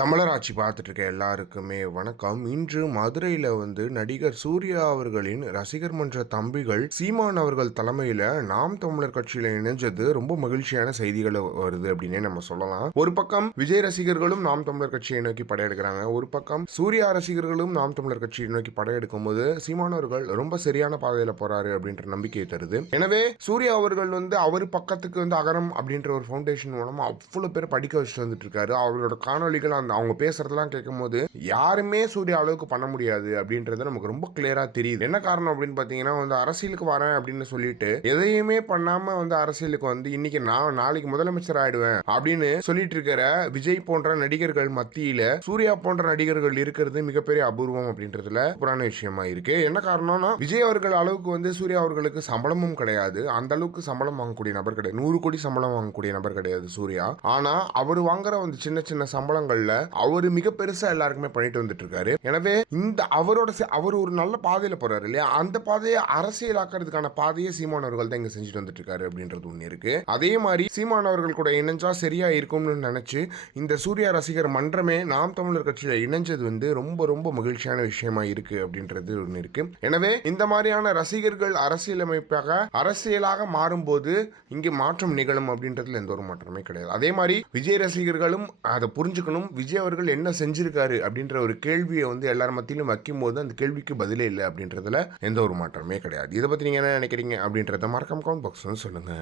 தமிழராட்சி பார்த்துட்டு இருக்க எல்லாருக்குமே வணக்கம். இன்று மதுரையில் வந்து நடிகர் சூர்யா அவர்களின் ரசிகர் மன்ற தம்பிகள் சீமான் அவர்கள் தலைமையில் நாம் தமிழர் கட்சியில் இணைஞ்சது ரொம்ப மகிழ்ச்சியான செய்திகள் வருது அப்படின்னே நம்ம சொல்லலாம். ஒரு பக்கம் விஜய் ரசிகர்களும் நாம் தமிழர் கட்சியை நோக்கி படையெடுக்கிறாங்க. ஒரு பக்கம் சூர்யா ரசிகர்களும் நாம் தமிழர் கட்சியை நோக்கி படையெடுக்கும் போது சீமான் அவர்கள் ரொம்ப சரியான பாதையில் போறாரு அப்படின்ற நம்பிக்கையை தருது. எனவே சூர்யா அவர்கள் வந்து அவர் பக்கத்துக்கு வந்து அகரம் அப்படின்ற ஒரு ஃபவுண்டேஷன் மூலமா அவ்வளவு பேர் படிக்க வச்சுட்டு வந்துட்டு இருக்காரு அவரோட காணொலிகள் அந்த அவங்க பேசுறதெல்லாம் கேட்கும் போது யாருமே சூர்யா அளவுக்கு பண்ண முடியாது அப்படின்றது நமக்கு ரொம்ப கிளியரா தெரியுது. என்ன காரணம் அப்படின்னு பாத்தீங்கன்னா வந்து அரசியலுக்கு வரேன் அப்படின்னு சொல்லிட்டு எதையுமே பண்ணாம வந்து அரசியலுக்கு வந்து இன்னைக்கு நான் நாளைக்கு முதலமைச்சர் ஆயிடுவேன் அப்படின்னு சொல்லிட்டு இருக்கிற விஜய் போன்ற நடிகர்கள் மத்தியில சூர்யா போன்ற நடிகர்கள் இருக்கிறது மிகப்பெரிய அபூர்வம் அப்படின்றதுல புராண விஷயமா இருக்கு. என்ன காரணம்னா விஜய் அவர்கள் அளவுக்கு வந்து சூர்யா அவர்களுக்கு சம்பளமும் கிடையாது. அந்த அளவுக்கு சம்பளம் வாங்கக்கூடிய நபர் கிடையாது. நூறு கோடி சம்பளம் வாங்கக்கூடிய நபர் கிடையாது சூர்யா. ஆனா அவர் வாங்குற வந்து சின்ன சின்ன சம்பளங்கள்ல அவர் மிக பெருசா எல்லாருக்குமே பண்ணிட்டு வந்துட்டு இருக்காரு எனவே இந்த அவரோட அவர் ஒரு நல்ல பாதையில போறாரு இல்லையா? அந்த பாதையை அரசியலாக்குறதுக்கான பாதையை சீமான் அவர்கள் தான் இங்க செஞ்சுட்டு வந்துட்டு இருக்காரு அப்படின்றது ஒண்ணு இருக்கு. அதே மாதிரி சீமான் அவர்கள் கூட இணைஞ்சா சரியா இருக்கும்னு நினைச்சு இந்த சூர்யா ரசிகர் மன்றமே நாம் தமிழர் கட்சியில இணைஞ்சது வந்து ரொம்ப ரொம்ப மகிழ்ச்சியான விஷயமா இருக்கு அப்படின்றது ஒண்ணு இருக்கு. எனவே இந்த மாதிரியான ரசிகர்கள் அரசியலமைப்பாக அரசியலாக மாறும்போது இங்கே மாற்றம் நிகழும் அப்படின்றதுல எந்த ஒரு மாற்றமே கிடையாது. அதே மாதிரி விஜய் ரசிகர்களும் அதை புரிஞ்சுக்கணும் விஜய் அவர்கள் என்ன செஞ்சிருக்காரு அப்படின்ற ஒரு கேள்வியை வந்து எல்லார் மத்தியிலும் வைக்கும் போது அந்த கேள்விக்கு பதிலே இல்லை அப்படின்றதுல எந்த ஒரு மாற்றமே கிடையாது. இதை பத்தி நீங்க என்ன நினைக்கிறீங்க அப்படின்றத மறக்காம கவுண்ட் பாக்ஸ் சொல்லுங்க.